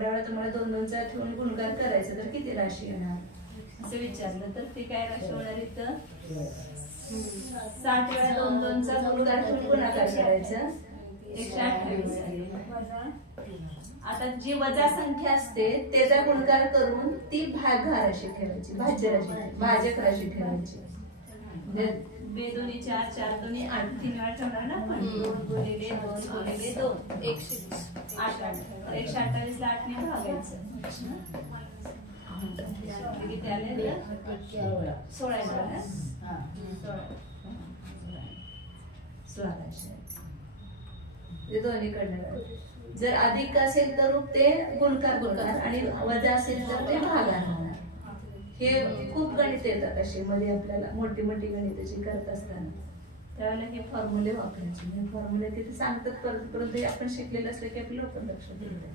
एवढ्या वेळा तुम्हाला 2-2चा ठेवून गुणकार करायचं तर किती राशी येणार असं विचारलं तर ती काय राशी होणार इथं 60 वेळा 2-2चा गुणकार ठेवून गुणाकार करायचा 128 आता जी वजा संख्या असते त्याचा गुणकार करून ती भाग राशी ठेवायची भाज्य राशी भाजक राशी ठेवायची बे दोन्ही 4 4 दोन्ही 8 3 वेळा ठेवणार ना आपण 2 गुणिले 2 गुणिले 2 128 ला 8 ने भागायचं किती आले 16 16 दोन्हीकडनं जर अधिक असेल तर ते गुणकार आणि वजा असेल तर ते भागाकार होणार हे खूप गणित येतात अशी मध्ये आपल्याला मोठी मोठी गणिताची करत असताना त्यावेळेला हे फॉर्म्युले वापरायचे हे फॉर्म्युले तिथे सांगतात परत आपण शिकलेलं असलं की आपलं लवकर लक्षात येतं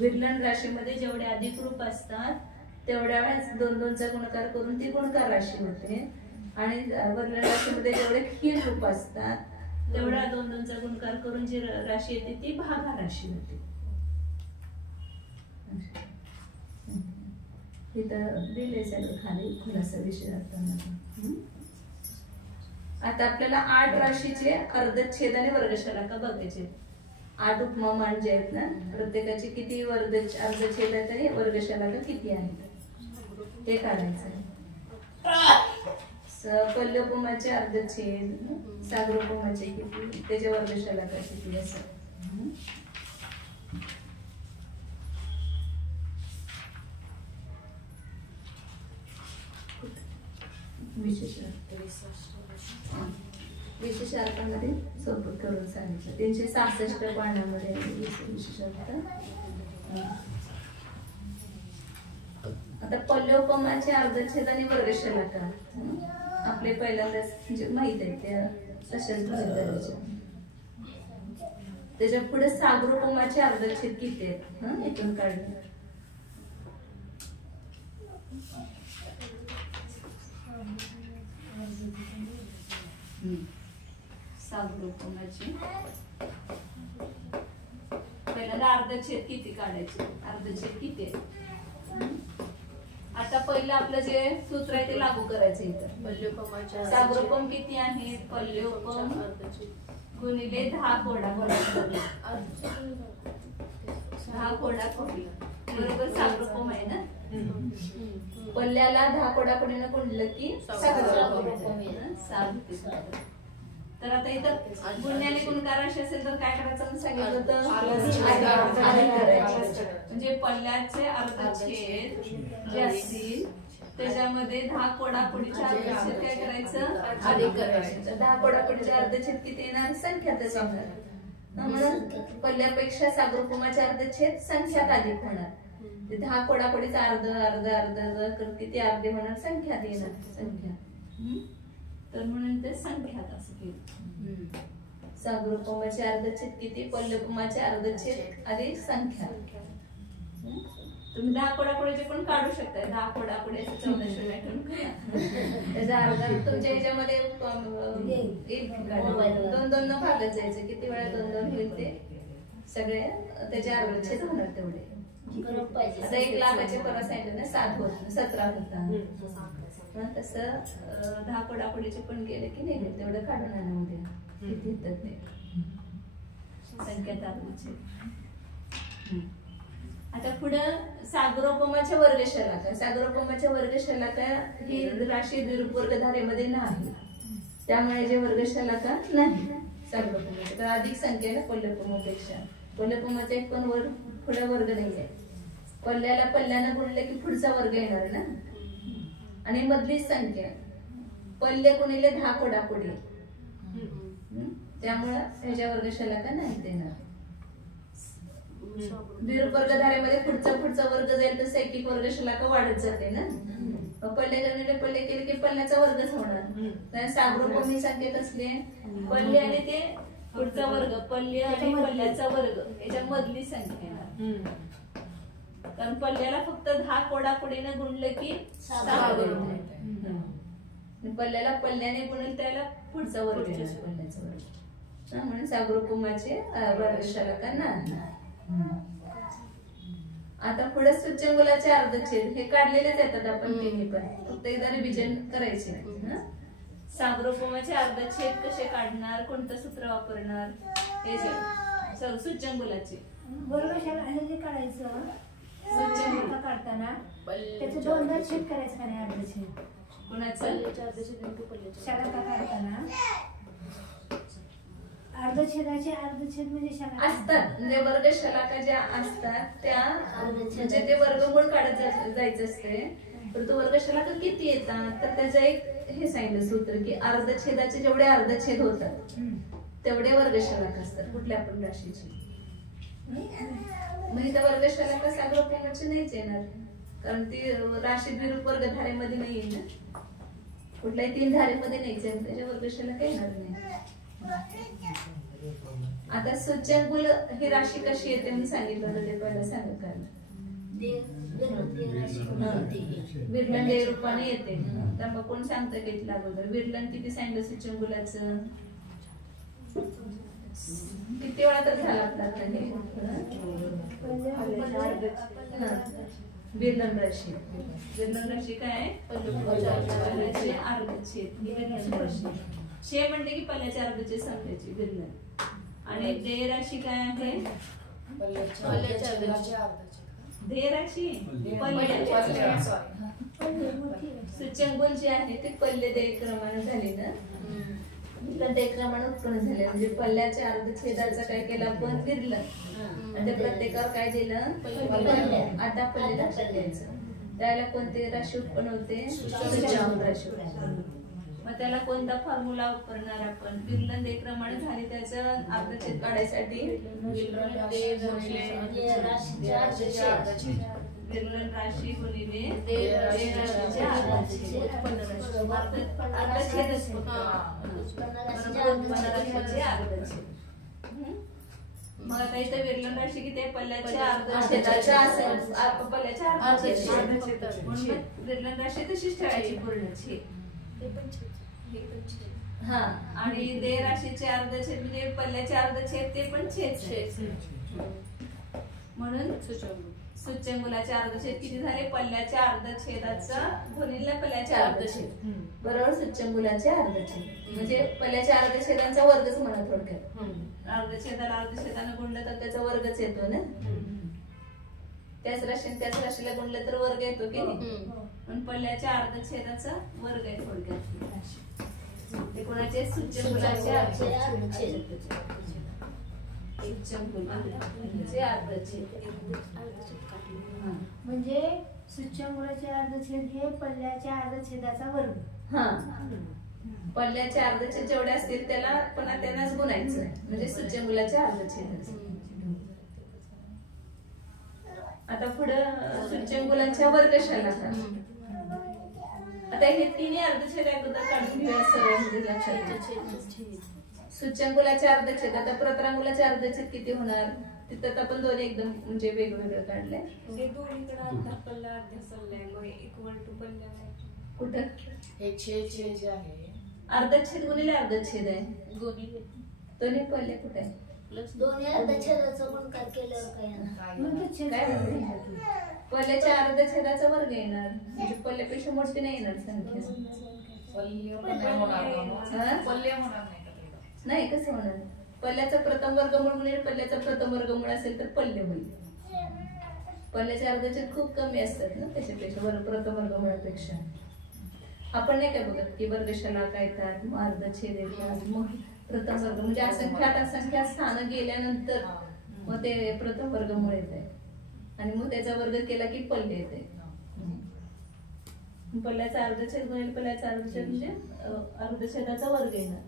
विरलन राशीमध्ये जेवढे अधिक रूप असतात तेवढ्या वेळेस 2-2चा गुणकार करून ती गुणकार राशी होते आणि विरलन राशीमध्ये जेवढे हीन रूप असतात तेवढा 2-2चा गुणकार करून जी राशी येते ती भागा राशी होते इथं दिले सगळं खाली खुलासा विषय आता आपल्याला 8 राशीचे अर्धच्छेद आणि वर्गशलाका बघायचे 8 उपमान जे आहेत ना प्रत्येकाचे किती अर्धच्छेद आहेत आणि वर्गशलाका किती आहेत ते काढायचं पल्लोपमाचे अर्धच्छेद सागरोपमाचे किती त्याचे वर्गशलाका किती असं विशेष अर्थामध्ये सोबत करून सांगितलं 366 पानामध्ये विशेष अर्थ आता पल्लोपमाचे अर्धच्छेद आणि वर्गशलाका आपले पहिल्यांदाच म्हणजे माहित आहे त्या तशाच करायच्या त्याच्या पुढे सागरोपमाचे अर्धच्छेद किती आहेत इथून काढले सागरोपमाचे पहिल्यांदा अर्धच्छेद किती काढायचे अर्धच्छेद किती आता पहिलं आपलं जे सूत्र आहे ते लागू करायचं इथं पल्लोपमाच्या सागरोपम किती आहे पल्लोपम गुणिले 10 कोडा 10 कोडा बरोबर सागरोपम आहे ना पल्ल्याला 10 कोडाकडे गुणलं की तर आता इथं गुण्याने गुणकार राशी असेल तर काय करायचं सांगितलं होतं म्हणजे पल्ल्याचे अर्धच्छेद जे असतील त्याच्यामध्ये 10 कोडाकोडीचे अर्धच्छेद काय करायचं अधिक करायचं 10 कोडाकोडीचे अर्धच्छेद किती येणार संख्यातच येणार म्हणून पल्ल्यापेक्षा सागरोपमाचे अर्धच्छेद संख्यात अधिक होणार 10 कोडाकोडीचा अर्ध अर्ध अर्ध अर्ध किती अर्धे होणार संख्यात येणार संख्या तर म्हणून ते संख्यात असं केलं सागरोपमाचे अर्धच्छेद किती पल्लोपमाचे अर्धच्छेद अधिक संख्या तुम्ही 10 कोडाकोडीचे पण काढू शकता 10 कोडाकोडी असं 1400 पॅटर्न त्याचा अर्धा तुमच्या ह्याच्यामध्ये 2-2 न भागात जायचं किती वेळा 2-2 होईल ते सगळे त्याचे अर्धच्छेद होणार तेवढे आता 1 लाखाचे परवा सांगितलं ना 7 होत 17 होता तसं 10 कोडाकोडीचे पण केले की नाही तेवढं काढून आणा उद्या किती येतात ते संख्यात अर्धच्छेद आता पुढं सागरोपमाच्या वर्गशलाका ही राशी द्विरूपवर्गधारेमध्ये नाही त्यामुळे जे वर्गशलाका नाही सागरोपमाच्या तर अधिक संख्या आहे पल्लोपमापेक्षा पल्लोपमाचा एक पण वर्ग पुढे वर्ग नाही आहे पल्ल्याला पल्ल्यानं गुणले की पुढचा वर्ग येणार ना आणि मधली संख्या पल्ले गुणिले 10 कोडाकोडी त्यामुळे ह्याच्या वर्गशलाका नाही देणार द्विरूपवर्गधारेमध्ये पुढचा वर्ग जाईल तर सैकिक वर्गशलाका वाढत जाते ना पल्ले गुणिले पल्ले केले की पल्ल्याचा वर्गच होणार सागरोपमी संख्येत असले पल्ले आणि ते पुढचा वर्ग पल्ले आणि पल्ल्याचा वर्ग याच्या मधली संख्या येणार कारण पल्ल्याला फक्त 10 कोडाकोडीने गुणलं की 6 पल्ल्याला पल्ल्याने गुणलं त्याला पुढचा वर्ग पल्ल्याचा वर्ग म्हणून सागरोपमाचे वर्गशलाका नाही आता पुढे सूच्यंगुलाचे अर्धछेद हे काढलेलेच येतात आपण तिन्ही पण, फक्त एकदा रिव्हिजन करायचे. सार्वभौमाचे अर्धछेद कसे काढणार, कोणतं सूत्र वापरणार हे सूच्यंगुलाचे हे काढायचं. सूच्यंगुला काढताना त्याचे दोनदा छेद करायचं का नाही अर्धछेद कुणाचं शलाका काढताना अर्धछेदाचे अर्धछेद म्हणजे शलाका असतात, म्हणजे वर्ग शलाका ज्या असतात त्या म्हणजे ते वर्गमूळ काढत जायचं असते. परंतु वर्ग शलाका किती येतात तर त्याचं एक हे सांगितलं सूत्र की अर्धछेदाचे जेवढे अर्धछेद होतात तेवढे वर्ग शलाका असतात कुठल्या पण राशीची. म्हणजे त्या वर्ग शलाका सार्वभौमाची नाहीच येणार, कारण ती राशी द्विरूप वर्ग धारेमध्ये नाही येईल ना, कुठल्याही 3 धारेमध्ये नाहीच आहे, त्याच्या वर्ग शलाका येणार नाही. आता सूच्यंगुल ही राशी कशी येते म्हणून सांगितलं होतं ते पहिलं सांगत कारण विरलन देय रूपाने येते. तर मग कोण सांगतं घेतलं अगोदर विरलन किती सांगितलं सूच्यंगुलाचं, किती वेळा तर झाला आपला विरलन राशी. विरलन राशी काय पल्ल्याचे अर्धछेद विरलन राशी. शे म्हणते की पल्ल्याचे अर्धछेद समजायची विरलन. आणि देय राशी काय आहे देय राशी सूच्यंगुल जे आहे ते पल्ले देय क्रमाने झाले ना, देय क्रमाने उत्पन्न झाले. म्हणजे पल्ल्याच्या अर्धछेदाचं काय केलं आपण विरलं आणि त्या प्रत्येकावर काय दिलं पल्ले. आता पल्ले लक्षात घ्यायचं, त्याला कोणते राशी उत्पन्न होते सूच्यंगुल राशी. मग त्याला कोणता फॉर्म्युला वापरणार आपण, विरलन देय क्रमाने झाली त्याचं अर्धछेद काढायसाठी विरलन राशी गुणिले मग आता इथे विरलन राशी किती आहे पल्ल्याच्या अर्धछेदाच्या पल्ल्याच्या अर्धछेद म्हणून विरलन राशी तशीच ठेवायची पूर्णची. हा आणि देय राशीचे अर्धछेद म्हणजे पल्ल्याचे अर्धछेद ते पण छेद म्हणून सूच्यंगुलाचे अर्धछेद किती झाले पल्ल्याच्या अर्धछेदाचा गुणिले पल्ल्याचे अर्धछेद बरोबर सूच्यंगुलाचे अर्धछेद. म्हणजे पल्ल्याच्या अर्धछेदांचा वर्गच म्हणा थोडक्यात. अर्धछेदाला अर्धछेदाने गुणलं तर त्याचा वर्गच येतो ना, त्याच राशीला गुणलं तर वर्ग येतो की नाही. पण पल्ल्याच्या अर्धछेदाचा वर्ग आहे थोडक्यात. ते कोणाचे सूच्यंगुलाचे अर्धछेद. म्हणजे सूच्यंगुलाचे अर्धछेद हे पल्ल्याच्या अर्धछेदाचा वर्ग. हा पल्ल्याचे अर्धछेद जेवढे असतील त्याला पण त्यांनाच गुणायचं म्हणजे सूच्यंगुलाचे अर्धछेद. आता पुढं सूच्यंगुलाच्या वर्ग शलाका. आता हे तिन्ही अर्धछेद अगोदर काढून घेऊया सरळ लक्षात घ्या. सूच्यंगुलाचे अर्धछेद आता प्रतरांगुलाचे अर्धछेद किती होणार तिथं आपण दोन्ही एकदम म्हणजे वेगवेगळं काढले. कुठं अर्धछेद गुणिले अर्धछेद आहे दोन्ही पल्ले कुठे आहे दोन्ही अर्धछेदाचं पण काय केलं काय पल्ल्याच्या अर्धछेदाचा वर्ग येणार म्हणजे पल्ल्यापेक्षा मोठी नाही येणार संख्या. नाही कसं होणार पल्ल्याचा प्रथम वर्गमूळ गुणिले पल्ल्याचा प्रथम वर्गमूळ असेल तर पल्ले होईल. पल्ल्याचे अर्धछेद खूप कमी असतात ना त्याच्यापेक्षा प्रथम वर्गमूळापेक्षा. आपण नाही काय बघत की वर्ग शलाका येतात मग अर्धछेद येतात मग प्रथम वर्ग म्हणजे असंख्या स्थान गेल्यानंतर मग ते प्रथम वर्गमूळ येत आहे आणि मग त्याचा वर्ग केला की पल्ले येते. पल्ल्याचा अर्धछेद गुणिले पल्ल्याचा अर्धछेद म्हणजे अर्धछेदाचा वर्ग येणार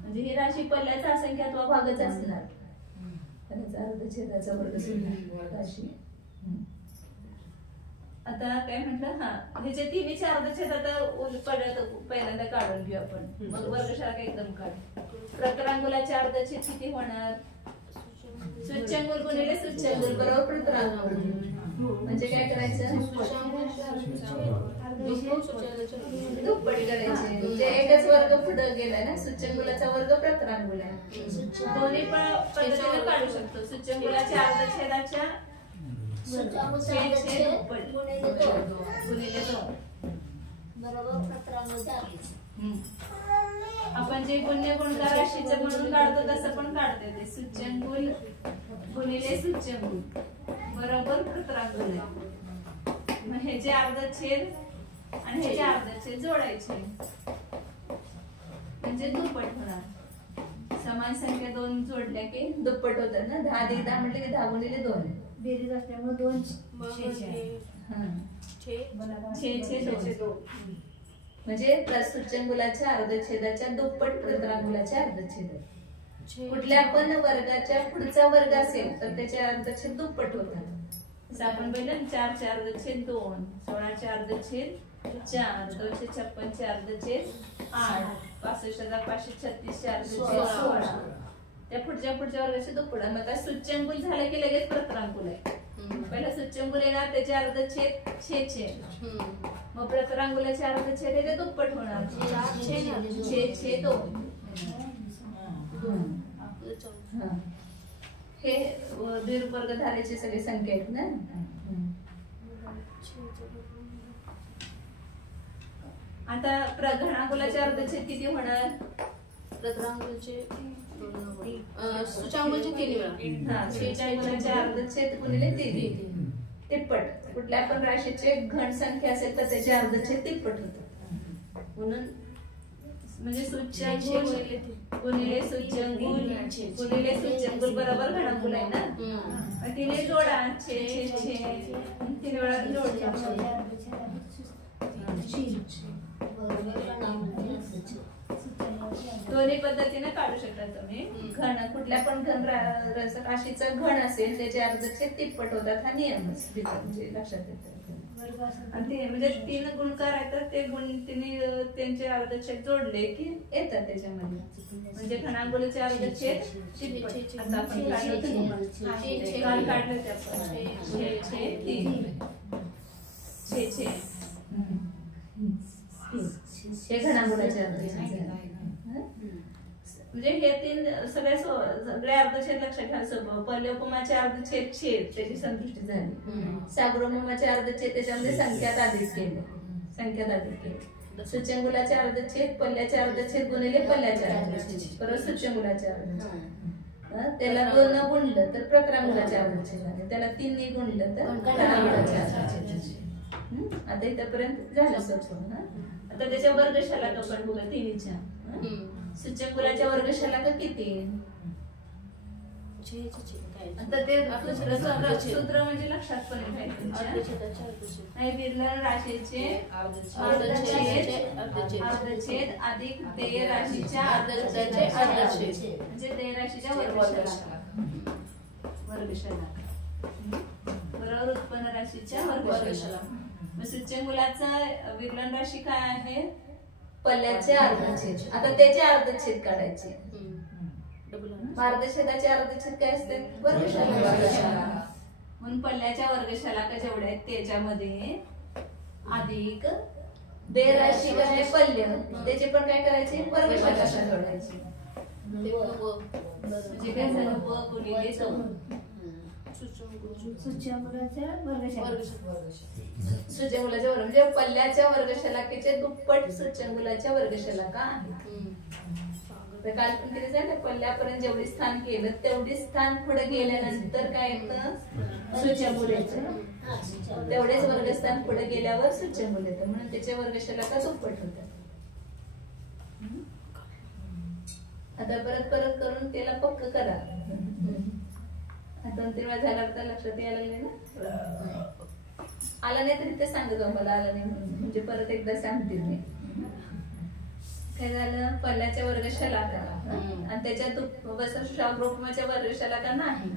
म्हणजे ही राशी पल्ल्याचा असंख्यात्व भागच असणार त्याचा अर्धछेदाचा वर्ग सुद्धा राशी. आता काय म्हटलं हा ह्याचे तिन्हीचे अर्धछेद आता पहिल्यांदा काढून घेऊ आपण मग वर्गशाखा एकदम काढ. प्रतरांगुलाचे अर्धछेद किती होणार सूच्यंगुल गुणिले सूच्यंगुल बरोबर प्रतरांगुल म्हणजे काय करायचं दुप्पट करायचे म्हणजे एकच वर्ग पुढे गेलाय ना सूच्यंगुलाचा वर्ग प्रतरांगुल आहे दोन्ही पण पद्धतीने काढू शकतो. सूच्यंगुलाच्या अर्धछेदाच्या दुप्पट गुणिले 2 आपण जे गुण्य गुणकार राशीचं म्हणून काढतो तसं पण काढता येते. सूच्यंगुल गुणिले सूच्यंगुल बरोबर प्रतरांगुल आहे. मग हे जे अर्धछेद आणि हे जे अर्धछेद जोडायचे म्हणजे दुप्पट होणार. समान संख्या 2 जोडल्या की दुप्पट होतात ना. 10 अधिक 10 म्हटले की 10 गुणिले 2 बेरीज असल्यामुळे 2 म्हणजे सूच्यंगुलाच्या अर्धछेदाच्या दुप्पट प्रतरांगुलाच्या अर्धछेद. कुठल्या पण वर्गाच्या पुढचा वर्ग असेल तर त्याचे अर्धछेद दुप्पट होतात. जसं आपण पाहिलं 4 चे अर्धछेद 2, 16 चे अर्धछेद 4, 256 चे अर्धछेद 8, 65,536 चे अर्धछेद 16. त्या पुढच्या वर्गाचे दुप्पट. मग आता सूच्यंगुल झालं की लगेच प्रतरांगुल आहे. पहिला सूच्यंगुल येणार त्याचे अर्धछेद 6 मग प्रतरांगुलाचे अर्धछेद हे दुप्पट होणार 6 2. हे द्विरूपवर्ग धारेची सगळी संख्या आहेत ना. आता घनांगुलाचे अर्धछेद किती होणार? प्रतरांगुलाचे सूच्यंगुलाचे 3 वेळा. सूच्यंगुलाचे अर्धछेद गुणिले 3 तिप्पट. कुठल्या पण राशीचे घन संख्या असेल तर त्याचे अर्धछेद तिप्पट होतात. म्हणून म्हणजे सूच्यंगुल गुणिले सूच्यंगुल गुणिले सूच्यंगुल बरोबर घनांगुल आहे ना. तिने जोडा 6 3 वेळा जोडला. दोन्ही पद्धतीने काढू शकता तुम्ही. घन कुठल्या पण घन राशीचा घन असेल त्याचे अर्धछेद तिप्पट होतात. हा नियम म्हणजे लक्षात येतो. आणि ते म्हणजे 3 गुणकार येतात ते त्यांचे अर्धछेद जोडले की येतात त्याच्यामध्ये. म्हणजे घनांगुलाचे अर्धछेद तिप्पट. आता आपण काढलं ते आपण 6 हे घनांगुलाचे अर्धछेद. म्हणजे हे 3 सगळे अर्धछेद लक्षात घ्या. सोपं. पर्यपमाचे अर्धछेद छेद त्याची संतुष्टी झाली. सागरोपमाचे अर्धछेद त्याच्यामध्ये संख्यात अधिक केले. सूच्यंगुलाचे अर्धछेद पल्ल्याचे अर्धछेद गुणिले पल्ल्याचे अर्धछेद परत सूच्यंगुलाचे अर्धछेद. त्याला 2 गुणलं तर प्रतरांगुलाचे अर्धछेद झाले. त्याला 3 गुणलं तर घनांगुलाचे अर्धछेद. आता इथपर्यंत झालं सोपं. आता त्याच्या वर्गशाला आपण बघा 3च्या. सूच्यंगुलाच्या वर्गशाला किती? आता ते सूत्र म्हणजे लक्षात पण आहे. विरलन राशीचे अर्धछेद अधिक देय राशीच्या अर्धछेद म्हणजे देय राशीच्या वर्गशाला बरोबर उत्पन्न राशीच्या वर्गशाला. मग सूच्यंगुलाचा विरलन राशी काय आहे? पल्ल्याचे अर्धछेद. आता त्याचे अर्धछेद काढायचे. अर्धछेदाचे अर्धछेद काय असते? वर्गशाला. म्हणून पल्ल्याच्या वर्गशाला का जेवढ्या आहेत त्याच्यामध्ये अधिक देय राशी म्हणजे पल्य त्याचे पण काय करायचे? वर्गशाला जोडायची. म्हणजे काय झालं? व गुणिले 2. सूच्यंगुलाच्या वर्गशाला सूच्यंगुलाच्या वर्ग म्हणजे पल्ल्याच्या वर्गशलाकेचे दुप्पट सूच्यंगुलाच्या वर्गशलाका आहे. काल पण किती झालं? पल्ल्यापर्यंत जेवढी स्थान केलं तेवढी स्थान पुढे गेल्यानंतर काय येतं? सूच्यंगुल येतं. तेवढेच वर्गस्थान पुढे गेल्यावर सूच्यंगुल येतं. म्हणून त्याच्या वर्गशलाका दुप्पट होतात. आता परत करून त्याला पक्क करा. 2-3 वेळा झाला तर लक्षात यायला लागले ना. आला नाही तरी ते सांगत मला आला नाही म्हणजे परत एकदा सांगते मी. काय झालं? पल्ल्याच्या वर्गशलाका आणि त्याच्यात शाग्रोपमाच्या वर्गशलाका नाही.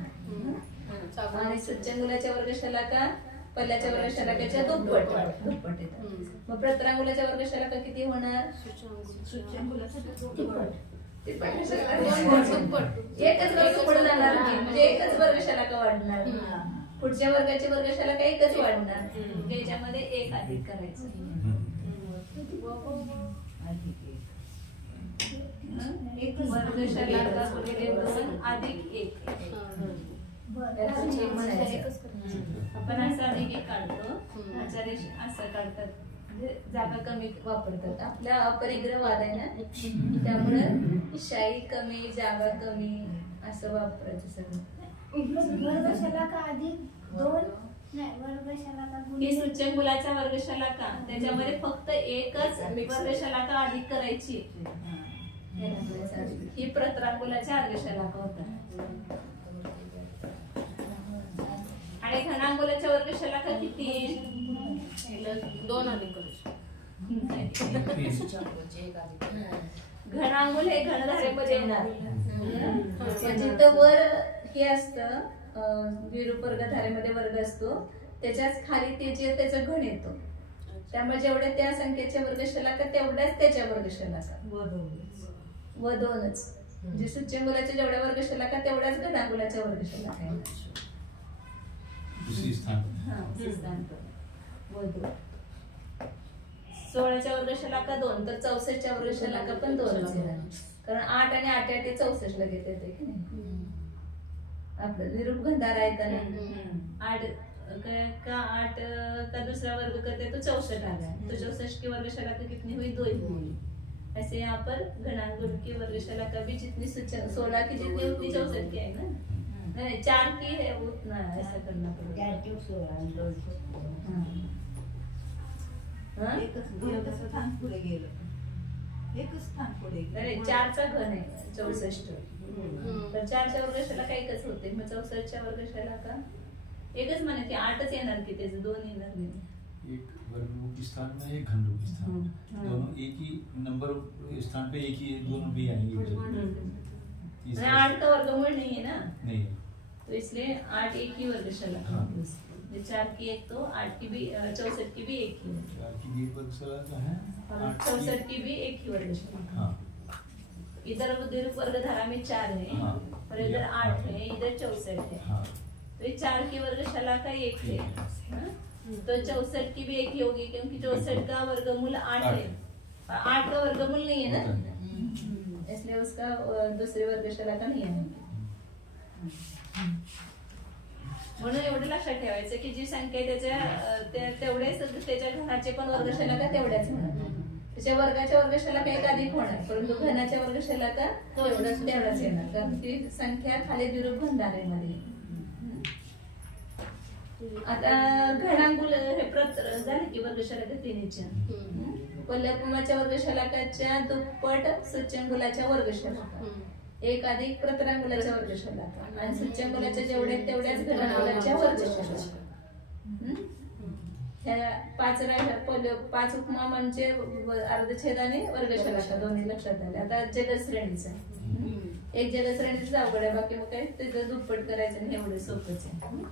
आणि सूच्यंगुलाच्या वर्गशलाका पल्ल्याच्या वर्गशलाकाच्या दुप्पट येतात. मग प्रतरांगुलाच्या वर्गशलाका किती होणार? एकच वर्ग पुढे जाणार म्हणजे एकच वर्गशाला वाढणार. पुढच्या वर्गाची वर्गशाला एकच वाढणार. त्याच्यामध्ये 1 अधिक करायचं. वर्गशाला गुणिले 2 अधिक 1. आपण असं अधिक एक काढतो, आचार्य असं काढतात, म्हणजे जागा कमी वापरतात. आपला अपरिग्रह वाद आहे ना, त्यामुळे शाई कमी जागा कमी असं वापरायचं सगळं. वर्गशाला का अधिक दोन नाही, वर्गशाला का ही सूच्यंकुलाचा वर्गशाला का, त्याच्यामध्ये फक्त एकच वर्गशाला का अधिक करायची. ही प्रत्रांगुलाच्या अर्धशाला का होता. आणि घनांगुलाच्या वर्गशाला का किती? 2 अधिक घनांगुल हे घनधारेमध्ये येणार. जिथं वर हे असतं विरूप वर्ग धारेमध्ये वर्ग असतो, त्याच्याच खाली ते जे त्याचा घन येतो. त्यामुळे जेवढ्या त्या संख्येच्या वर्गशलाका तेवढ्याच त्याच्या वर्गशलाका व 2च. म्हणजे सूच्यंकुलाच्या जेवढ्या वर्गशलाका तेवढ्याच घनांगुलाच्या वर्गशलाका आहे. स्थान व 2. 16च्या वर्गशलाका 2, तर 64च्या वर्गशलाका पण 2च येणार. कारण 8 आणि 8 8 64 लगेच येते की नाही. आपलं विरूप गंधार आहे त्याने 8 का दूसरा वर्ग करते तो 64 आ गया, तो 64 की वर्गशाला कितनी हुई? 2 हुई. ऐसे यहाँ पर घनांगुल की वर्गशाला का भी जितनी 16 की जितनी उतनी 64 की है ना, नहीं 4 की है उतना, ऐसा करना पड़ेगा. एकच स्थान पुढे गेलं, एकच स्थान पुढे गेलं. 4चा घन आहे 64, तर 4च्या वर्गशाला का एकच होते. मग 64च्या वर्गशाला का एकच म्हणे की 8च येणार की त्याचं 2 येणार नाही. एक वर्गरूपी स्थान में एक घनरूपी स्थान, दोनों एक ही नंबर स्थान पे एक ही, दोनों भी आएंगे. 8 का वर्गमूल नहीं है ना, नहीं, तो इसलिए 8 एक ही वर्गशाला. 4 की एक तो 8 की भी 64 की भी एक ही, 4 की भी वर्गशाला है और 64 की भी एक ही वर्गशाला. इधर विरूप वर्गधारा में 4 है और इधर 8 है, इधर 64 है. तो ये 4 की वर्गशाला का एक है, तो 64 की भी एक ही होगी, क्योंकि 64 का वर्गमूल 8 है, 8 का वर्गमूल नहीं है ना, इसलिए उसका दूसरी वर्गशाला का नहीं है. म्हणून एवढं लक्षात ठेवायचं की जी संख्या त्याच्या तेवढेच त्याच्या घनाचे पण वर्गशाला का तेवढ्याच होणार. त्याच्या वर्गाच्या वर्गशाला का एक अधिक होणार, परंतु घनाच्या वर्गशाला का तेवढाच येणार, कारण ती संख्या खाली विरूप गंधारेमध्ये. आता घनांगुल हे प्रत्र झाले की वर्गशाला 3च्या. पल्लपुमाच्या वर्गशालाकाच्या दुप्पट सूच्यंकुलाच्या वर्गशालाका, 1 अधिक प्रत्रांगुलाच्या वर्गशालाका, आणि सूच्यंकुलाच्या जेवढ्या तेवढ्याच घनांगुलाच्या वर्गशालाका. ह्या 5 उपमा म्हणजे अर्धछेद आणि वर्गशालाका दोन्ही लक्षात आले. आता जगश्रेणीचा एक जगश्रेणीच अवघड आहे, बाकी मग काय त्याचं दुप्पट करायचं नाही, एवढं सोपंच आहे.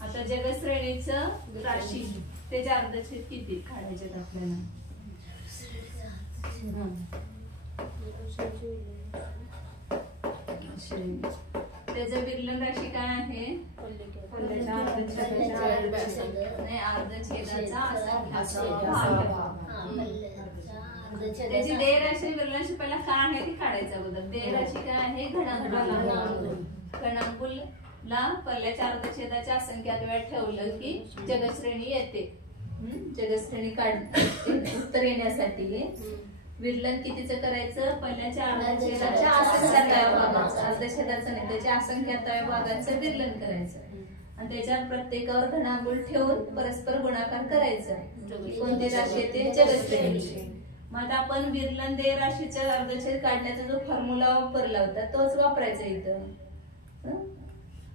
आता जगश्रेणीचं राशी त्याचे अर्धछेद किती काढायचे आपल्याला? त्याचं विरलन राशी काय आहे? अर्धछेदाचा त्याची देय राशी विरलन राशी पहिला काय आहे ती काढायचं अगोदर. देय राशी काय आहे? घनांगुल ला पहिल्याच्या अर्धछेदाच्या असंख्यात वेळ ठेवलं की जगश्रेणी येते. जगश्रेणी उत्तर येण्यासाठी विरलन कितीचं करायचं? पहिल्याच्या अर्धछेदाच्या असंख्यात भागाचं, अर्धछेदाचं नाही, त्याच्या असंख्यात भागाचं विरलन करायचं आणि त्याच्यावर प्रत्येकावर घनांगुल ठेवून परस्पर गुणाकार करायचं. कोणती राशी येते? जगश्रेणी. मग आता आपण विरलन देय राशीचा अर्धछेद काढण्याचा जो फॉर्म्युला वापरला होता तोच वापरायचा इथं.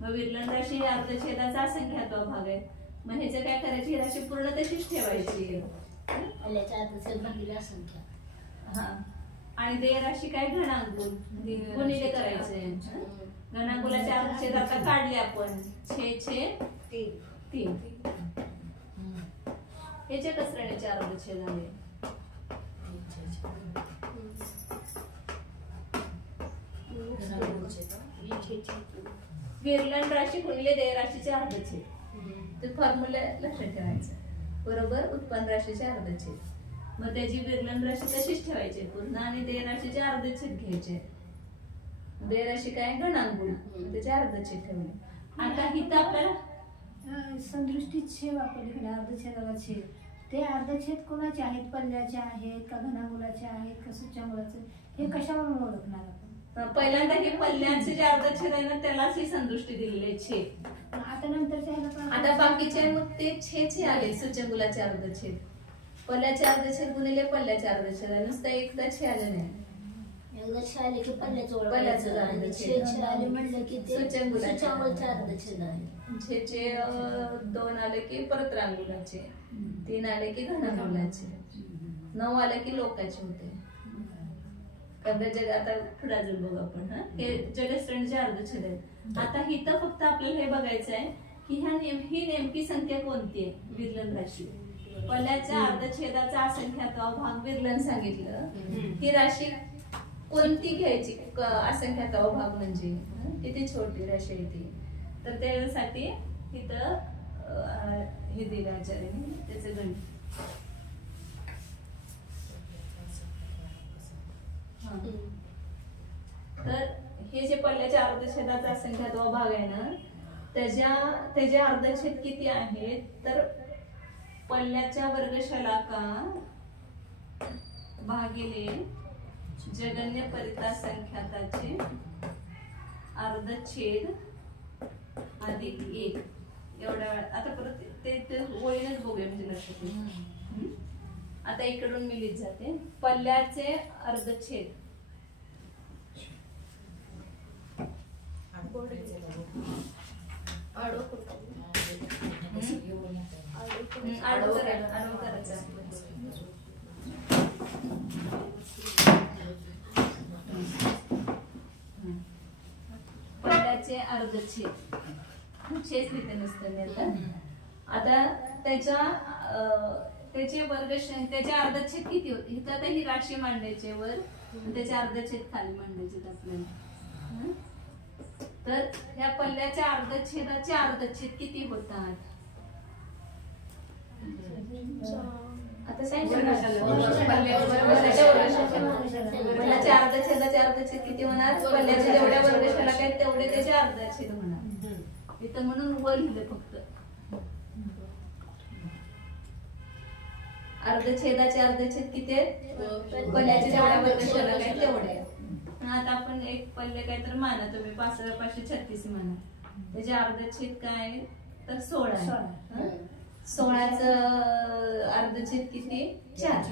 मग विरलन राशी अर्धछेदाचा असंख्यात्व भाग आहे, मग ह्याचं काय करायची? ही राशी पूर्ण तशीच ठेवायची. हा, आणि देय राशी काय? घनांगुल गुणिले करायचे. घनांगुलाच्या अर्धछेद आता काढले आपण 6/3. हे जगश्रेणीचे अर्धछेद आले. विरलन राशी गुणिले देय राशीचे अर्धछेद, ते फॉर्म्युला लक्षात ठेवायचं. बरोबर उत्पन्न राशीचे अर्धछेद. मग त्याची विरलन राशी तशीच ठेवायची पूर्ण आणि देय राशीचे अर्धछेद घ्यायचे. देय राशी काय? घनांगुल, त्याचे अर्धछेद ठेवले. आता इथं आपल्याला संदृष्टीत छेद वापरले अर्धछेदाला छेद, ते अर्धछेद कोणाचे आहेत? पल्ल्याचे आहेत का घनामुलाचे आहेत का सूच्यामुलाचे? हे कशावरून ओळखणार आपण? पहिल्यांदा हे पल्ल्याचे जे अर्धछेद आहे ना त्यालाच ही संदृष्टी दिलेली आहे छेद. आता नंतरच्या ह्याला पण आता बाकीचे मग ते छेचे आले सूचमुलाचे अर्धछेद, पल्ल्याचे अर्धछेद गुणिले पल्ल्याचे अर्धछेद, नुसतं एकदा छे आलं नाही. एकदा छे आले की पल्ल्याचं पल्ल्याचं ओळखायचं आणि अर्धछेद. छे आले म्हणलं की ते सूचमुलाचे. सूच्यामुलाचे अर्धछेद आहे. छेचे 2 आले की परत रांगुलाचे, 3 आले की घनामुलाचे, 9 आले की लोकाचे होते. आता पुढे अजून बघू आपण. हे जगस्त्रंचे अर्धछेद आहेत. आता इथं फक्त आपल्याला हे बघायचं आहे की ही नेमकी संख्या कोणती आहे विरलन राशी. पल्ल्याच्या अर्धछेदाचा असंख्यात्वा भाग विरलन सांगितलं, ही राशी कोणती घ्यायची? असंख्यात्वा भाग म्हणजे किती छोटी राशी आहे ती. तर त्यासाठी इथं हे दिलं आचार्याने त्याचं गणित. तर हे जे पल्ल्याच्या अर्धछेदाचा असंख्यात्वा भाग आहे ना त्याचे अर्धछेद किती आहेत? तर पल्ल्याच्या वर्गशलाका भागिले जगन्य परिता संख्याताचे अर्धछेद अधिक 1 एवढ्या वेळा. आता परत ते ओळीनच बघूया म्हणजे लक्षात येईल. आता इकडून मी लिहित जाते. पल्ल्याचे अर्धछेद आडवं करायचं. पल्ल्याचे अर्धछेद छेद लिहिते नुसतं. आता त्याचे वर्ग त्याचे अर्धछेद किती होते? इथं आता ही राशी मांडायचे वर, त्याचे अर्धछेद खाली मांडायचे आपल्याला. तर ह्या पल्ल्याच्या अर्धछेदाचे अर्धछेद किती होतात? आता पल्ल्याच्या अर्धछेदाचे अर्धछेद किती होणार? पल्ल्याच्या जेवढ्या वर्गशलाका आहेत तेवढे त्याचे अर्धछेद होणार. इथं म्हणून वर लिहिलं फक्त. अर्धछेदाचे अर्धछेद किती आहेत? पल्ल्याच्या जेवढ्या वर्गशलाका आहेत तेवढे. आता आपण एक पल्ले काय तर माना तुम्ही 5536 माना, त्याचे अर्धछेद काय? तर 16 आहे. 16चं अर्धछेद किती? 4.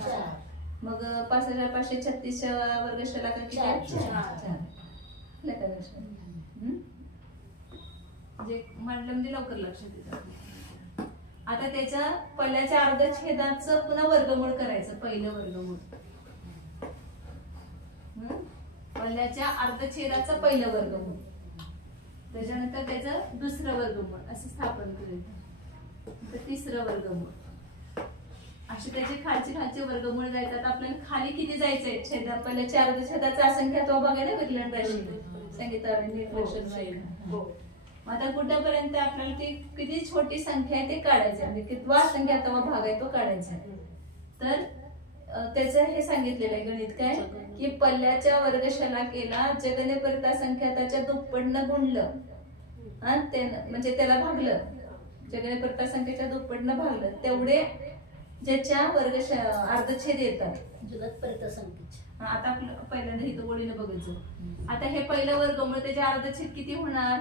मग 5536 वर्गशलाका किती? 4. जे म्हटलं म्हणजे लवकर लक्षात येतं. आता त्याच्या पल्ल्याच्या अर्धछेदाचं पुन्हा वर्गमूळ करायचं. पहिलं वर्गमूळ पल्ल्याच्या अर्धछेदाचं पहिलं वर्गमूळ, त्याच्यानंतर त्याचं दुसरं वर्गमूळ असं स्थापन करायचं. तिसरं वर्गमूळ असे त्याचे खालचे वर्गमूळ जायचं. आपल्याला खाली किती जायचंय? छेदा पल्ल्याच्या अर्धछेदाचा असंख्यात्वा बघायला विरलन राशी सांगितलं. आता कुठपर्यंत आपल्याला ती किती छोटी संख्या आहे ते काढायचं, म्हणजे कितवा असंख्यात्वा भाग आहे तो काढायचा. तर त्याचं हे सांगितलेलं आहे गणित काय की पल्ल्याच्या वर्गशलाकेला जगन्य परिता संख्याताच्या दुप्पटनं गुणलं, म्हणजे त्याला भागलं, जगन्य परिता संख्येच्या दुप्पटनं भागलं तेवढे ज्याच्या अर्धछेद येतात जगत परिता संख्येच्या. आता पहिल्यांदा इथं ओळीनं बघायचं. आता हे पहिलं वर्गमूळ त्याचे अर्धछेद किती होणार?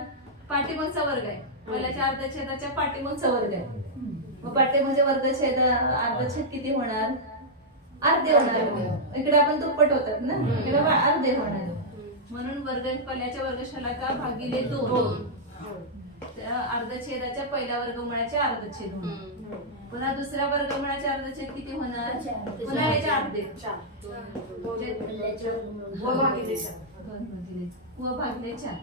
पाठीमागचा वर्ग आहे. पहिल्याच्या अर्धछेदाच्या पाठीमागचा वर्ग आहे. मग पाठीमागच्या वर्गछेद अर्धछेद किती होणार? अर्धे होणार. इकडे आपण दुप्पट होतात ना, इकडे अर्धे होणार. म्हणून पल्ल्याच्या वर्गशलाका भागिले 2 अर्धछेदाच्या पहिल्या वर्गमुळाचे अर्धछेद होणार. पुन्हा दुसऱ्या वर्गमुळाचे अर्धछेद किती होणार? पुन्हा याचे अर्धे व भागिले 4.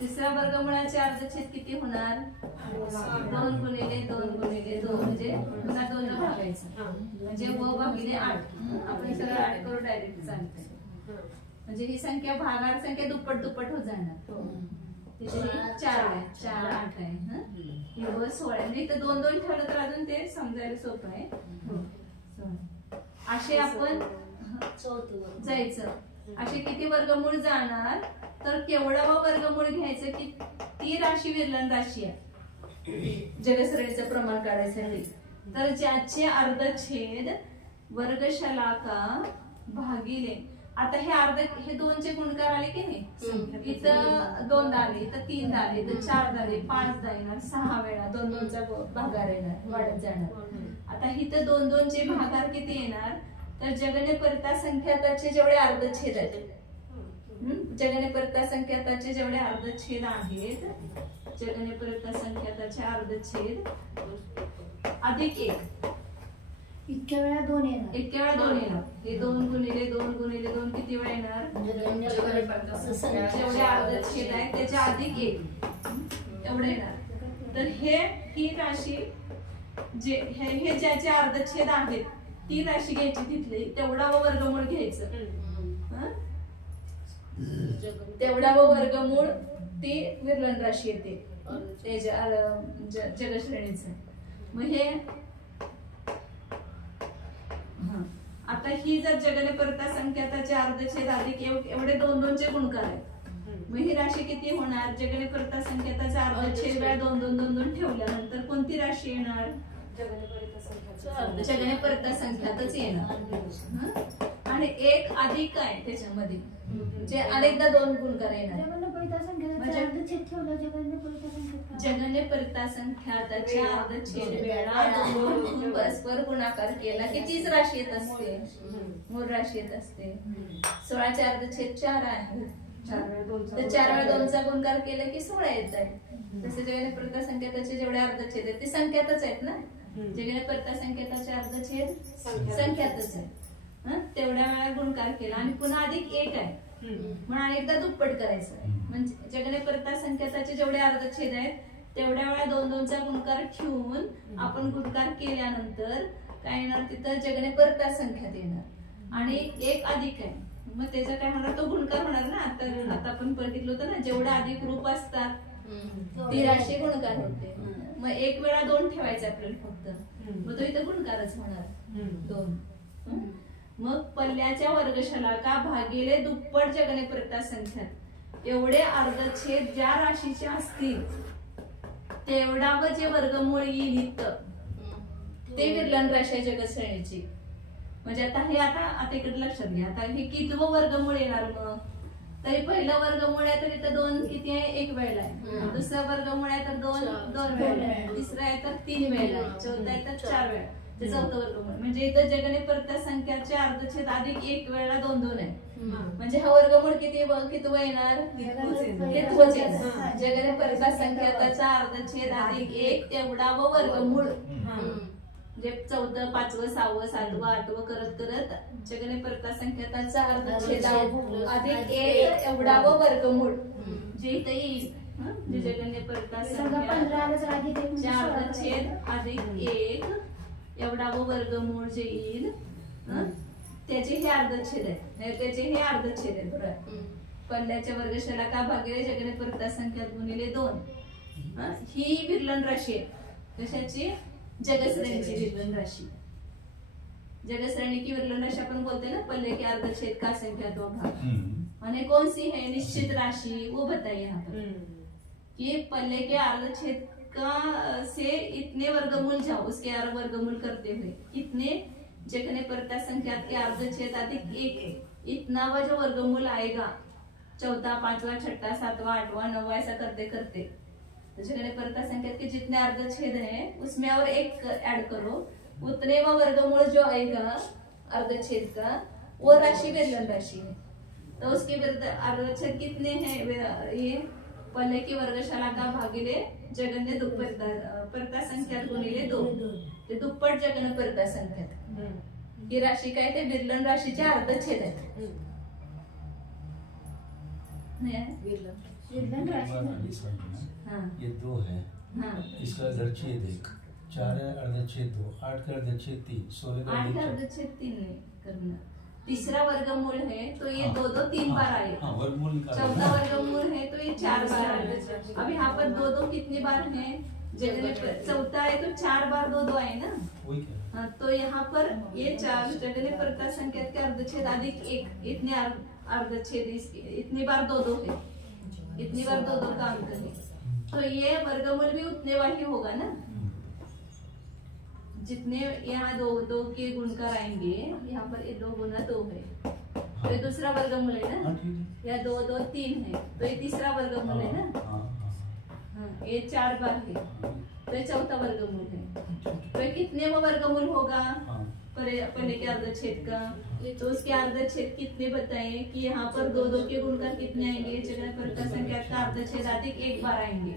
तिसऱ्या वर्गमुळाचे अर्धछेद किती होणार? 2 गुणिले 2 गुणिले 2 म्हणजे पुन्हा 2 न भागायचं म्हणजे व भागिले 8. आपण सगळं 8 करू डायरेक्ट सांगतो. म्हणजे ही संख्या भागाकार संख्या दुप्पट होत जाणार. 4 आहे, 4 8 आहे. ही व 16 म्हणजे इथं 2 2 ठेवलं तर अजून ते समजायला सोपं आहे. असे आपण जायचं. असे किती वर्गमूळ जाणार? तर केवढा वर्गमूळ घ्यायचं की ती राशी विरलन राशी आहे जगसरणीचं प्रमाण काढायसाठी. तर ज्याचे अर्धछेद वर्गशलाका भागिले, आता हे दोनचे गुणकार आले की नाही, इथं 2दा आले, इथं 3दा आले, इथं 4दा आले, 5दा येणार, 6 वेळा 2-2चा भागाकार येणार, वाढत जाणार. आता इथं 2-2चे भागाकार किती येणार, तर जगने परिता संख्याताचे जेवढे अर्धछेद आहेत, जगने परिता संख्याताचे जेवढे अर्धछेद आहेत, जगने परिता संख्याताचे अर्धछेद अधिक 1, इतक्या वेळा 2 येणार, इतक्या वेळा 2 येणार. हे 2 गुणिले 2 गुणिले 2 किती वेळा येणार, जेवढे अर्धछेद आहे त्याच्या अधिक 1 एवढे येणार. तर ही राशी हे ज्याचे अर्धछेद आहेत ती राशी घ्यायची, तिथली तेवढा व वर्गमूळ घ्यायचं, तेवढा व वर्गमूळ ती विरलन राशी येते त्याच्या जगश्रेणीचं. मग हे आता ही जर जगने परिता संख्याताचे अर्धछेद अधिक एवढे 2-2चे गुणकार आहेत, मग ही राशी किती होणार, जगने परिता संख्याताचा अर्धछेद वेळा 2-2-2-2 ठेवल्यानंतर कोणती राशी येणार, जगने परिता संख्यातच येणार. आणि 1 अधिक आहे त्याच्यामध्ये, जे अनेकदा 2 गुणकार येणार. जगने परिता संख्याताच्या अर्धछेद वेळा 2 परस्पर गुणाकार केला की तीच राशी येत असते, मूळ राशी येत असते. 16चे अर्धछेद 4 आहे, तर 4 वेळा 2चा गुणकार केला की 16 येत आहे. तसे जगने परिता संख्याताचे जेवढे अर्धछेद आहेत ते संख्यातच आहेत ना, जगने परिता संख्याताचे अर्धछेद संख्यातच आहे. तेवढ्या वेळा गुणकार केला आणि पुन्हा अधिक 1 आहे म्हणून अनेकदा दुप्पट करायचं. म्हणजे जगने परिता संख्याताचे जेवढे अर्धछेद आहेत तेवढ्या वेळा 2-2चा गुणकार ठेवून आपण गुणकार केल्यानंतर काय येणार, तिथं जगने परिता संख्यात येणार आणि 1 अधिक आहे, मग त्याचा काय होणार, तो गुणकार होणार ना. आता आपण बघितलं होतं ना, जेवढे अधिक रूप असतात ती राशी गुणकार होते. मग 1 वेळा 2 ठेवायचे आपल्याला फक्त, मग तो इथं गुणकारच होणार 2. मग पल्ल्याच्या वर्गशलाका भागिले दुप्पट जगने परिता संख्यात एवढे अर्धछेद ज्या राशीचे असतील तेवढा व जे वर्गमूळ येईल इथं ते विरलन राशी आहे जगश्रेणीची. म्हणजे आता इकडे लक्षात घ्या, आता हे कितवं वर्गमूळ येणार, मग तरी पहिलं वर्गमूळ आहे तर इथं 2 किती आहे, 1 वेळा आहे. दुसरं वर्गमूळ आहे तर 2 वेळा आहे. तिसरं आहे तर 3 वेळा आहे. चौथा आहे तर 4 वेळा. ते चौथं वर्गमूळ. म्हणजे इथं जगने परिता संख्याचे अर्धछेद अधिक 1 वेळा 2-2 आहे. म्हणजे हा वर्गमूळ कितवं येणार, कितवंच येणार. जगने परिता संख्याचा अर्धछेद अधिक 1 तेवढा व वर्गमूळ, म्हणजे 4th 5th 6th 7th 8th करत करत जगने परिता संख्याचा अर्धछेद अधिक 1 एवढा व वर्गमूळ जे इथं येईल. जे जगने परिता संख्याचा अर्धछेद अधिक 1 एवढा व वर्गमूळ जे येईल त्याचे हे अर्धछेद आहे, त्याचे हे अर्धछेद आहे. बरोबर. पल्ल्याच्या वर्गशलाका भागिले जगने परिता संख्यात गुणिले 2 ही विरलन राशी आहे. कशाची, जगश्रेणीची विरलन राशी. जगश्रेणी की विरलन राशि अपन बोलते ना, पल्ले के अर्धछेद का संख्या 2 भाग. माने कौन सी है निश्चित राशि, वो बताइए यहाँ पर कि पल्ले के अर्धछेद का से इतने वर्गमूल जाओ, उसके वर्गमूल करते हुए कितने जगने परिता संख्यात के अर्धछेद अधिक 1 इतना वह जो वर्गमूल आएगा 4th 5th 6th 7th 8th 9th ऐसा करते करते जगने परिता संख्यात के जितने अर्धछेद हैं उसमें और 1 ऐड करो, उतने वह वर्गमूल जो आएगा अर्धछेद का वो राशि विरलन राशि है. तो उसके अर्धछेद कितने हैं, ये पल्ले की वर्गशलाका भागिले जगने परिता संख्यात गुणिले 2 ते दुप्पट जगन परिता संख्यात. ही राशि काय, ते विरलन राशीचे अर्धछेद आहेत. विरलन राशि ये 2 है, इसका अर्धछेद 1, 4 है अर्धछेद 2, 8 का अर्धछेद 3, 16 का अर्धछेद 3 नहीं करना. तीसरा वर्गमूल है तो ये 2 3 बार आए. वर्गमूल. चौथा वर्गमूल है तो ये 4 बार आए. अब यहाँ पर 2 कितनी बार है, जगने चौथा है तो 4 बार 2 आए ना. हाँ, तो यहाँ पर ये 4 जगने परिता संख्यात के अर्धछेद अधिक 1 इतने अर्धछेद इतनी बार 2 है, इतनी बार 2 का अंक है. तो ये वर्गमूल भी उतने वाही होगा ना, जितने यहाँ दो के गुणकार आएंगे, यहाँ पर ये 2 गुना 2 है, तो ये दूसरा वर्गमूल है ना, या 2 2 3 है, तो ये तीसरा वर्गमूल है ना, हाँ, ये 4 बार है, तो ये चौथा वर्गमूल है। तो ये कितने में वर्गमूल होगा पहले के अर्धच्छेद का, तो उसके अर्धच्छेद कितने बताएं कि यहाँ पर 2 2 के गुणकार कितने आएंगे, जगह पर का संख्या का अर्धच्छेद अधिक 1 बार आएंगे,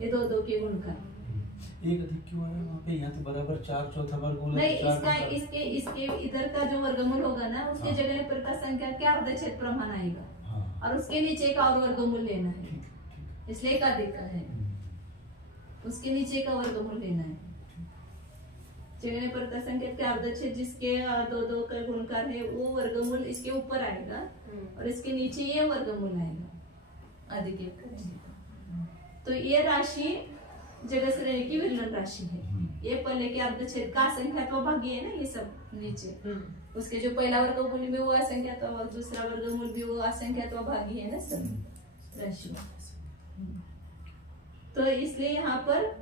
ये 2 2 के गुणकार। एक अधिक क्यों आया वहाँ पे? यहाँ तो बराबर 4 चौथा वर्गमूल नहीं, इसका इसके इधर का जो वर्गमूल होगा ना, उसके जगह पर का संख्या के अर्धच्छेद प्रमाण आएगा, और उसके नीचे का और वर्गमूल लेना है, इसलिए एक अधिक का है, उसके नीचे का वर्गमूल लेना है। जगह पर का संख्या के अर्धच्छेद जिसके 2 2 का गुणकार है वो वर्गमूल इसके ऊपर आएगा, और इसके नीचे ये वर्गमूल आएगा अधिक 1 करेंगे। तो ये राशि जगह श्रेणी की विरलन राशि है। ये पहले के अर्धच्छेद का असंख्यात्मक भागी है ना, ये सब नीचे उसके जो पहला वर्गमूल में वो असंख्यात्मक, दूसरा वर्गमूल भी वो असंख्यात्मक भागी है ना सब राशि। तो इसलिए यहाँ पर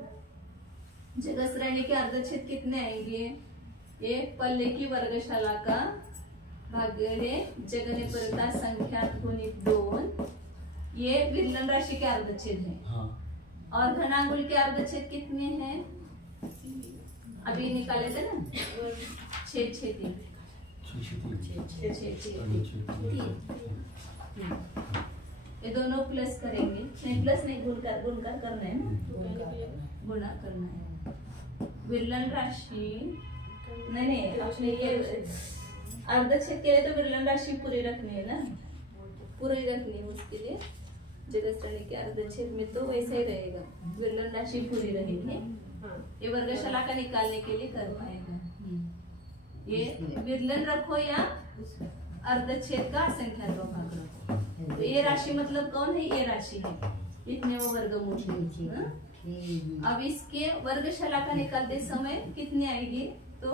जगह श्रेणी के अर्धच्छेद कितने आएंगे, ये पल्ले की वर्गशाला का भागिले जगने परता संख्या गुणित 2, ये विरलन राशि के अर्धच्छेद है। और घनांगुल के अर्धच्छेद कितने हैं अभी निकाले थे ना, 6 6 3 ये दोनों प्लस करेंगे, नहीं प्लस नहीं, गुणकार करना है ना, गुणा करना है। विरलन राशि नहीं अपने ये अर्धच्छेद के लिए तो विरलन राशि पूरी रखनी है ना, पूरी रखनी है, उसके लिए जगह श्रेणी के अर्धच्छेद में तो वैसे ही रहेगा, विरलन राशि पूरी रहेगी। ये वर्गशाला का निकालने के लिए कर पाएगा। ये विरलन रखो या अर्धच्छेद का असंख्यात्मक भाग रखो। तो ये राशि मतलब कौन है, ये राशि है, इतने वो वर्गमूल है। अब इसके वर्गशाला का निकालते समय कितनी आएगी, तो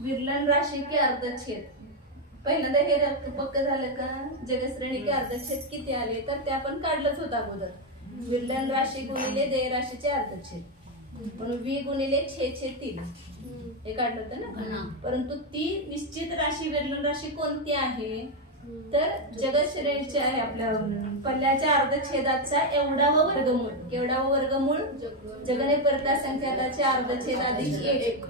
विरलन राशि के अर्धच्छेद पहिल्यांदा हे पक्क झालं का, जगश्रेणी के अर्धच्छेद किती आले तर ते आपण काढलंच होतं अगोदर, विरलन राशी गुणिले देय राशीचे अर्धच्छेद म्हणून v गुणिले 6 6 3 हे काढलं होतं ना। परंतु ती निश्चित राशी विरलन राशी कोणती आहे तर जगश्रेणीची आहे, आपल्या पल्ल्याच्या अर्धच्छेदाचा एवढावा वर्गमूळ, केवढावा वर्गमूळ जगने परता संख्याताचे अर्धच्छेद अधिक 1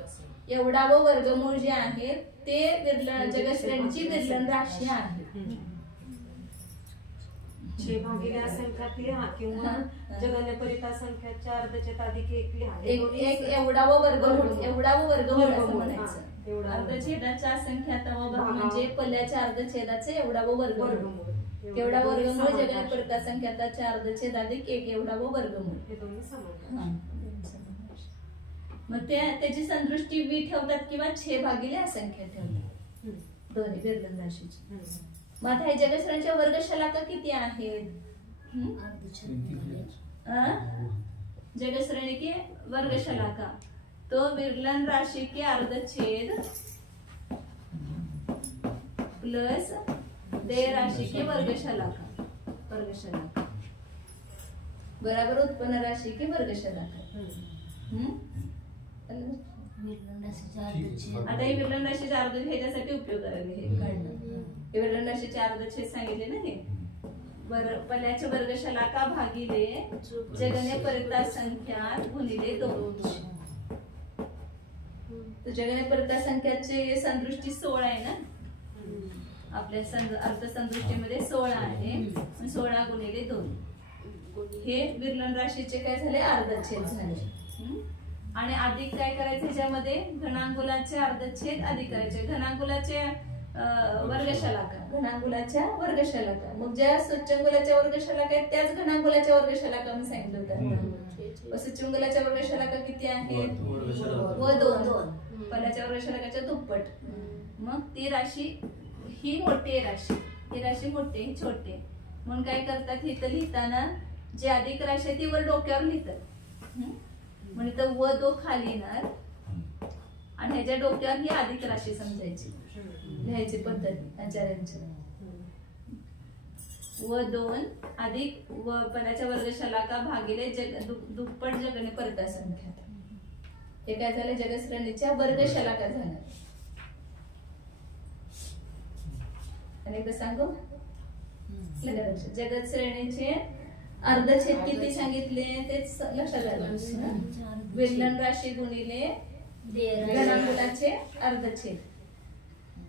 एवढावा वर्गमूळ जे आहे ते विरलन जगश्रेणीची विरलन राशी आहे। 6 भागिले असंख्यातली हा किंवा जगने परिता संख्याच्या अर्धच्छेद अधिक 1 लिहा, एक एवढावा वर्गमूळ, एवढावा वर्गमूळ असं म्हणायचं। अर्धच्छेदाच्या असंख्यातवा भाग म्हणजे पल्ल्याच्या अर्धच्छेदाचे एवढावा वर्गमूळ, केवढा वर्गमूळ जगने परिता संख्याताच्या अर्धच्छेद अधिक 1 एवढावा वर्गमूळ, हे दोन्ही समान। मग त्याची संदृष्टी v ठेवतात किंवा 6 भागिले असंख्या ठेवतात, दोन्ही विरलन राशीची। मग आता हे जगश्रेणीच्या वर्गशलाका किती आहेत, जगश्रेणी की वर्गशलाका तो विरलन राशि के अर्धच्छेद प्लस देय राशि के वर्गशलाका बराबर उत्पन्न राशि के वर्गशलाका। आता हे विरलन राशीचे अर्धच्छेद ह्याच्यासाठी उपयोग करायला हे काढणं, हे विरलन राशीचे अर्धच्छेद सांगितले ना, हे पल्ल्याच्या वर्गशलाका भागिले जगने परिता संख्या गुणिले 2। तो जगने परिता संख्याचे संदृष्टी 16 आहे ना, आपल्या अर्थसंदृष्टीमध्ये 16 आहे, 16 गुणिले 2 हे विरलन राशीचे काय झाले अर्धच्छेद झाले। आणि अधिक काय करायचे, ह्याच्यामध्ये घनांगुलाचे अर्धच्छेद अधिक करायचे, घनांगुलाचे वर्गशलाका, घनांगुलाच्या वर्गशलाका, मग ज्या सूच्यंगुलाच्या वर्गशलाका आहेत त्याच घनांगुलाच्या वर्गशलाका मी सांगितलं होतं। सूच्यंगुलाच्या वर्गशलाका किती आहेत, व 2 पल्ल्याच्या वर्गशलाकाच्या दुप्पट। मग ती राशी ही मोठी राशी, ही राशी मोठी ही छोटी, म्हणून काय करतात इथं लिहिताना जी अधिक राशी आहे ती वर डोक्यावर लिहितात, म्हणजे तर व 2 खाली येणार आणि ह्याच्या डोक्यावर ही अधिक राशी समजायची, लिहायची पद्धत आचार्यांची। व 2 अधिक व पदाच्या वर्गशलाका भागिले दुप्पट जगणे परता संख्या. हे काय झालं? जगश्रेणीच्या वर्गशलाका झालं. आणि एकदा सांगू, जगत श्रेणीचे अर्धछेद किती सांगितले तेच लक्षात आलं. विरलन राशी गुणिले घनांगुलाचे अर्धछेद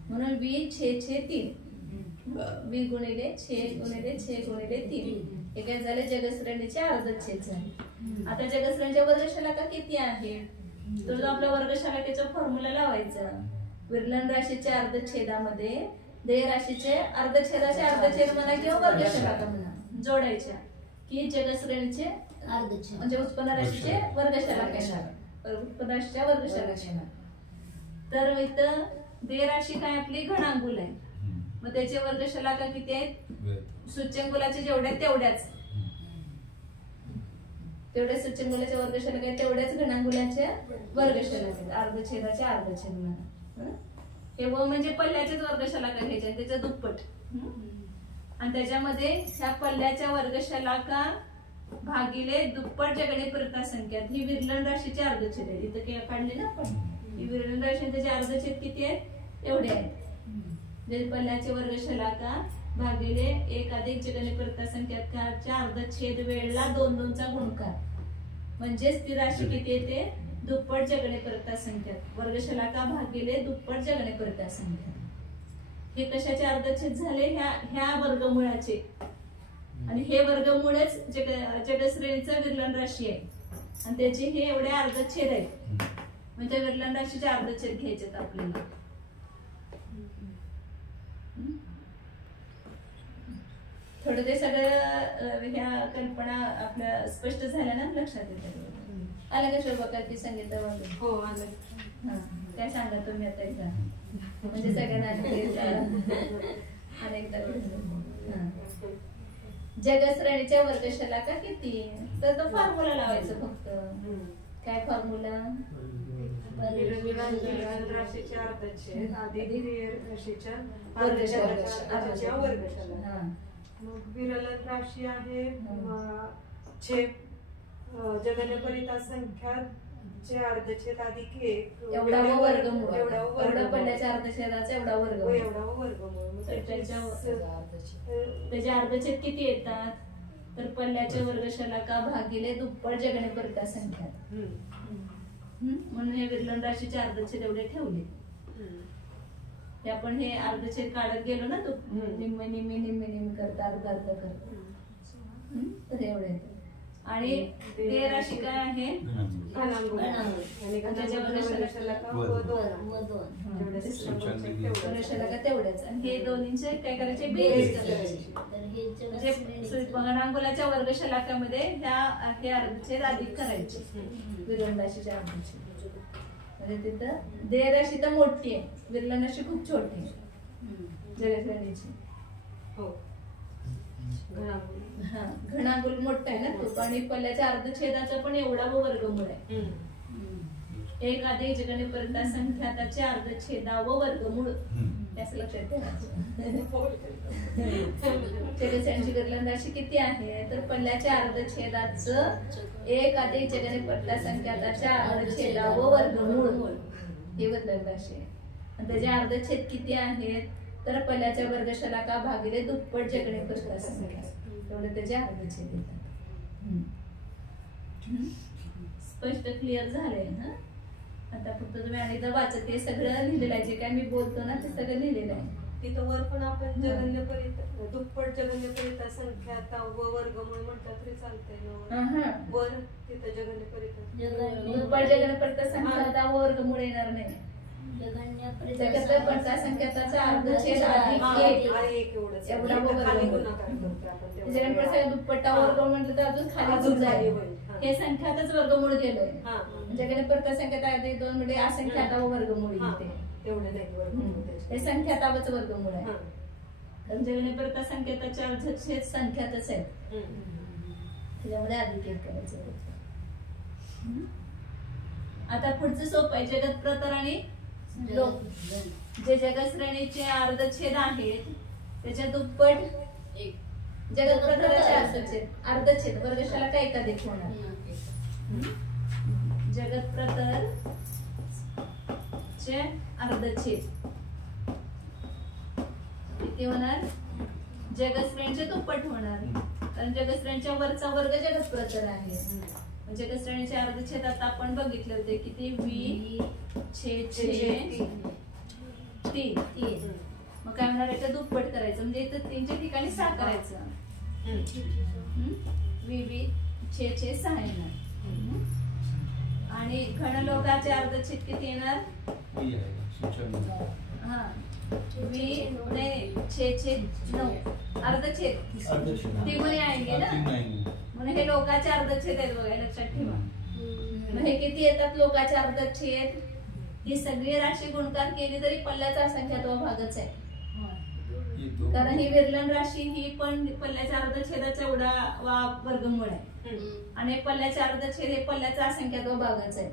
म्हणून V/3 V गुणिले छे गुणिले 3. हे काय झाले? जगश्रेणीचे अर्धछेद झाले. आता जगश्रेणीच्या वर्गशलाका किती आहे? तर जो आपल्या वर्गशलाकेचा फॉर्म्युला लावायचा. विरलन राशीच्या अर्धछेदामध्ये देय राशीचे अर्धछेदाचे अर्धछेद म्हणा किंवा वर्गशलाका म्हणा जोडायच्या की जगश्रेणीचे अर्धछेद म्हणजे उत्पन्न राशीचे वर्गशलाका येणार. उत्पन्न राशीच्या वर्गशलाका येणार. तर इथं देय राशी काय आपली घनांगुल आहे. मग त्याचे वर्गशलाका किती आहेत? सूच्यंकुलाचे जेवढ्या तेवढ्याच सूच्यंकुलाच्या वर्गशलाका आहेत तेवढ्याच घनांगुलाच्या वर्गशलाका आहेत. अर्धछेदाचे अर्धछेद म्हणा. हे व म्हणजे पल्ल्याचेच वर्गशलाका घ्यायचे त्याच्या दुप्पट. आणि त्याच्यामध्ये ह्या पल्ल्याच्या वर्गशलाका भागिले दुप्पट जगणे परता संख्या. ही विरलन राशीचे अर्धछेद आहे. इथं काढले ना आपण. ही विरलन राशी त्याचे अर्धछेद किती आहेत? एवढे आहेत. पल्ल्याचे वर्गशलाका भागिले 1 अधिक जगणे परता संख्याच्या अर्धछेद वेळेला 2 चा गुणकार म्हणजेच ती राशी किती येते? दुप्पट जगणे परता संख्या. वर्गशलाका भागिले दुप्पट जगणे परता संख्या. हे कशाचे अर्धछेद झाले? ह्या वर्गमुळाचे. आणि हे वर्गमुळेच जगश्रेणीचं विरलन राशी आहे. आणि त्याचे हे एवढे अर्धछेद आहेत. म्हणजे विरलन राशीचे अर्धछेद घ्यायचे आपल्याला. थोडं ते सगळं ह्या कल्पना आपल्या स्पष्ट झाल्या ना? लक्षात येतं. आलं का शोभा? काय ती सांगितलं? हो आलं. काय सांगा तुम्ही आता एकदा म्हणजे सगळ्यांना अनेकदा. जगश्रेणीच्या वर्गशलाका किती? तर तो फॉर्म्युला लावायचं फक्त. काय फॉर्म्युला? विरलन राशीचे अर्धछेद अधिक देय राशीच्या अर्धछेदाच्या वर्गशलाका. मग विरलन राशी आहे छेद जगणे परिता संख्याचे अर्धछेद अधिक 1 एवढा वर्गमूळ. एवढा पल्ल्याच्या अर्धछेदाचा एवढा वर्गमूळ. त्याचे अर्धछेद किती येतात? तर पल्ल्याच्या वर्गशलाका भागिले दुप्पट जगणे परिता संख्या. म्हणून हे विरलन राशीचे अर्धछेद एवढे ठेवले. हे आपण हे अर्धछेद काढत गेलो ना. तो निम्मे निम्मे निम्मे निम्मे करता अर्ध अर्ध करता. तर एवढे येतात. आणि ते राशी काय आहे? घनांगुल. आणि त्याच्या वर्गशलाका वर्गशलाका तेवढ्याच. आणि हे दोन्हींचे काय करायचे? बेरीज करायची. म्हणजे घनांगुलाच्या वर्गशलाकामध्ये हे अर्धछेद अधिक करायचे. विरलन राशीच्या अर्धछेद. म्हणजे तिथं देय राशी तर मोठी आहे. विरलन राशी खूप छोटी आहे जगश्रेणीची. घनांगुल मोठा आहे ना तो. आणि पल्ल्याच्या अर्धछेदाचा पण एवढा वर्गमूळ आहे. 1 अधिक जगणे परता संख्याताचे अर्धछेदा व वर्गमूळ. असं लक्षात ठेवायचं. जगश्रेणीची विरलन राशी किती आहे? तर पल्ल्याच्या अर्धछेदाचं 1 अधिक जगणे परता संख्याताच्या अर्धछेदा व वर्गमूळ ही विरलन राशी आहे. आणि त्याचे अर्धछेद किती आहेत? तर पल्ल्याच्या वर्गशलाका भागिले दुप्पट जगणे परता संख्या. तेवढे त्याचे अर्धछेद येतात. स्पष्ट क्लिअर झालंय ना? आता फक्त तुम्ही अनेकदा वाचत हे सगळं लिहिलेलं आहे. जे काय मी बोलतो ना ते सगळं लिहिलेलं आहे. तिथं वर पण आपण जगन्यपरिता दुप्पट जगन्यपरिता संख्या व वर्गमूळ म्हटलं तरी चालतंय. वर तिथं जगन्यपरिता दुप्पट जगणे परता संख्या व वर्गमूळ येणार नाही. परता संख्याचा अर्धछेद अधिक 1 एवढा दुप्पट्टा वर्गमूळ म्हटलं तर अजून खाली जाईल. हे संख्यातच वर्गमूळ गेलंय. जगणे परता संख्यात 2 म्हणजे असंख्याता व वर्गमूळ येते. हे संख्यातावच वर्गमूळ आहे. कारण जगणे परता संख्याताच्या अर्धछेद संख्यातच आहे. त्याच्यामध्ये अधिक 1 करायचं. आता पुढचं सोपं आहे. जगत प्रतर आणि लोक. जे जगश्रेणीचे अर्धछेद आहेत त्याच्या दुप्पट जगत प्रतराचे अर्धछेद वर्गशाला काय एकाधिक होणार? जगत प्रतर चे अर्धछेद किती होणार? जगतश्रेणीचे दुप्पट होणार, कारण जगतश्रेणीच्या वरचा वर्ग जगत प्रतर आहे. जगतश्रेणीचे अर्धछेद आता आपण बघितले होते किती? तीन. मग काय होणार? याच्या दुप्पट करायचं म्हणजे इथं 3च्या ठिकाणी 6 करायचं. छे 6 येणार. आणि घनलोकाचे अर्धछेद किती येणार? हा छे 9 अर्धछेद तिगुणे आएंगे ना, म्हणून हे लोकाचे अर्धछेद आहेत बघा, लक्षात ठेवा. मग हे किती येतात लोकाचे अर्धछेद? ही सगळी राशी गुणकार केली तरी पल्ल्याचा असंख्यात्व भागच आहे, कारण ही विरलन राशी ही पण पल्ल्याच्या अर्धछेदाचा एवढा वर्गमूळ आहे, आणि पल्ल्याचे अर्धछेद हे पल्ल्याचा असंख्यात्व भागच आहे,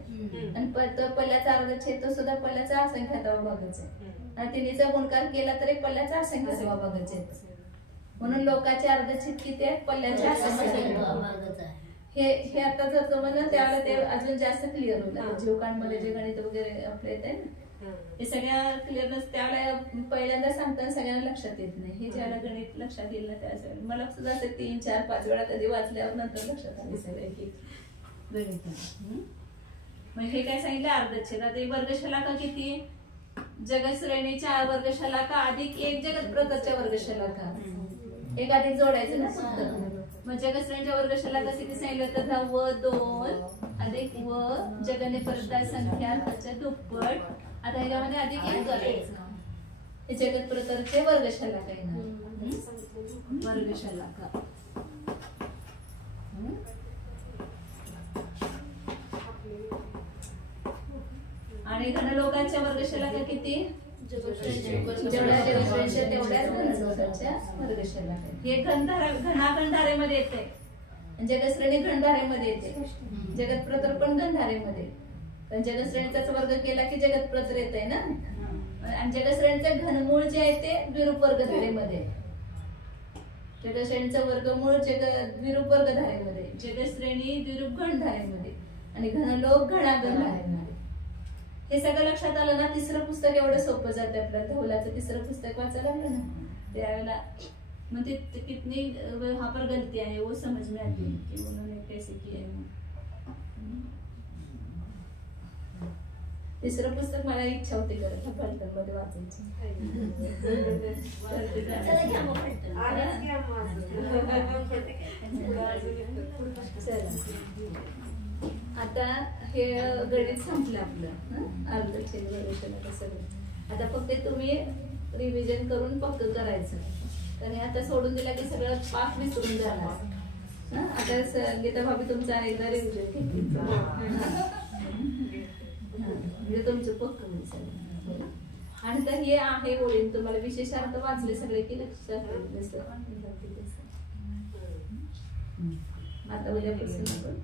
आणि पल्ल्याचा अर्धछेद तो सुद्धा पल्ल्याचा असंख्यात्व भागच आहे, आणि तिन्हीचा गुणकार केला तरी पल्ल्याचा असंख्यात्व भागच आहे. म्हणून लोकाचे अर्धछेद किती आहेत? पल्ल्याच्या असंख्यात्व भागच आहे. हे आता जर जमलं त्यावेळेला ते अजून जास्त क्लिअर होईल. जीवकांमध्ये जे गणित वगैरे आपले येत आहे ना, हे सगळ्या क्लिअरनेस त्यावेळेला पहिल्यांदा सांगताना सगळ्यांना लक्षात येत नाही. हे ज्याला गणित लक्षात येईल ना त्यावेळेस मला सुद्धा असं 3, 4, 5 वेळा कधी वाचल्यावर नंतर लक्षात आले सगळे की गणित. मग हे काय सांगितलं? अर्धछेद. आता वर्गशलाका किती? जगत श्रेणीच्या वर्गशलाका अधिक 1 जगत प्रकारच्या वर्गशलाका, एक अधिक जोडायचं ना फक्त. मग जगत श्रेणीच्या वर्गशलाका किती सांगितलं होतं? W2 अधिक व जगने परत संख्या त्याच्या दुप्पट. आता ह्याच्यामध्ये अधिक 1 करायचं. हे जगत प्रकारचे वर्गशलाका येणार. वर्गशलाका आणि घनलोकाच्या वर्गशलाका किती? जेवढ्या जगतश्रेणीच्या तेवढ्याच घनलोकाच्या वर्गशलाका. हे घनागणधारेमध्ये येते, जगतश्रेणी घनधारेमध्ये येते, जगत प्रतर पण घनधारेमध्ये. पण जगतश्रेणीचाच वर्ग केला की जगत प्रतर येते ना, आणि जगतश्रेणीचं घनमूळ जे आहे ते द्विरूप वर्गधारेमध्ये. जगतश्रेणीचं वर्गमूळ द्विरूप वर्गधारेमध्ये, जगतश्रेणी द्विरूप घनधारेमध्ये, आणि घनलोक घनागणधारेमध्ये. हे सगळं लक्षात आलं ना, तिसरं पुस्तक एवढं सोपं जाते आपल्याला. धवलाचं तिसरं पुस्तक वाचायला लागलं ना त्यावेळेला मग ते कितनी वहां पर गलतियां है वो समझ में आती है कि उन्होंने कैसे किया है. तिसरं पुस्तक मला इच्छा होती करत फलटण मध्ये वाचायची. आता हे गणित संपलं आपलं अर्धछेद वर्गशलाका सगळं. आता फक्त तुम्ही रिव्हिजन करून पक्क करायचं, तर हे आता सोडून दिला की सगळं पाठ विसरून जाणार. आता संगीता भाभी तुमचा एकदा रिव्हिजन घेतली म्हणजे तुमचं पक्क होईल सगळं. आणि तर हे आहे ओळीन तुम्हाला विशेषार्थ वाचले सगळे की लक्षात आता उद्यापासून आपण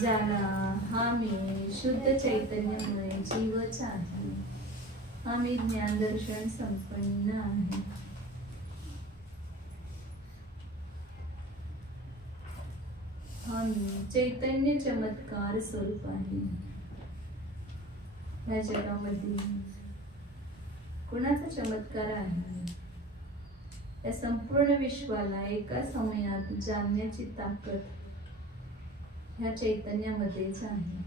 जाना हा मी शुद्ध चैतन्यमय जीवच आहे, हा मी ज्ञान दर्शन संपन्न आहे. हा मी चैतन्य चमत्कार स्वरूप आहे. या जगामध्ये कुणाचा चमत्कार आहे? या संपूर्ण विश्वाला एका समयात जाणण्याची ताकद ह्या चैतन्यामध्येच आहे.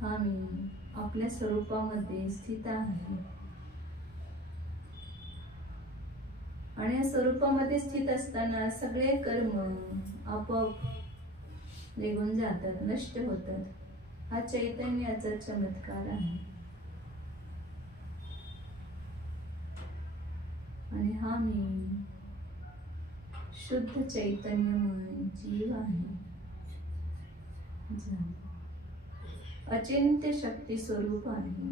हा मी आपल्या स्वरूपामध्ये स्थित आहे, आणि या स्वरूपामध्ये स्थित असताना सगळे कर्म आपोआप निघून जातात, नष्ट होतात. हा चैतन्याचा चमत्कार आहे. आणि हा मी शुद्ध चैतन्यमय जीव आहे, अचिंत्य शक्ती स्वरूप आहे,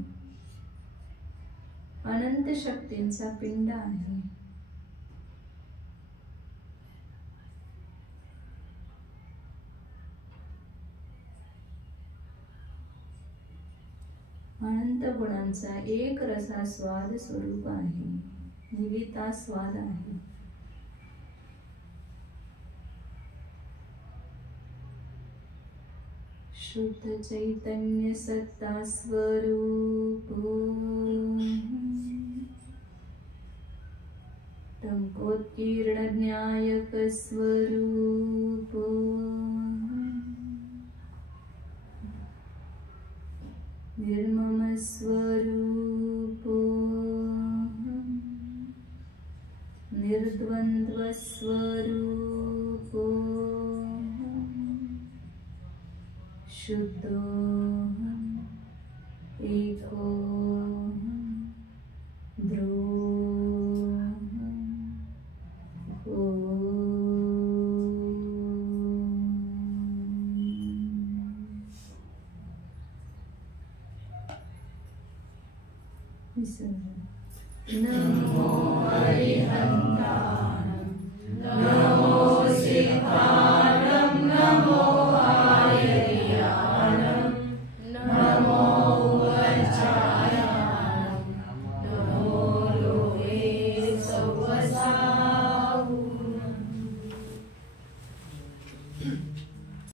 अनंत शक्तींचा पिंड आहे. अनंत गुणांचा एक रसा स्वाद स्वरूप आहे, निविता स्वाद आहे. शुद्ध चैतन्य सत्ता स्वरूप, टंकोत्कीर्ण ज्ञायक स्वरूप, निर्मम स्वरूप, निर्द्वंद्व स्वरूप, शुद्धोऽहम् एकोऽहम् ध्रुवोऽहम् नमो अरिहन्तानं, नमो सिद्धां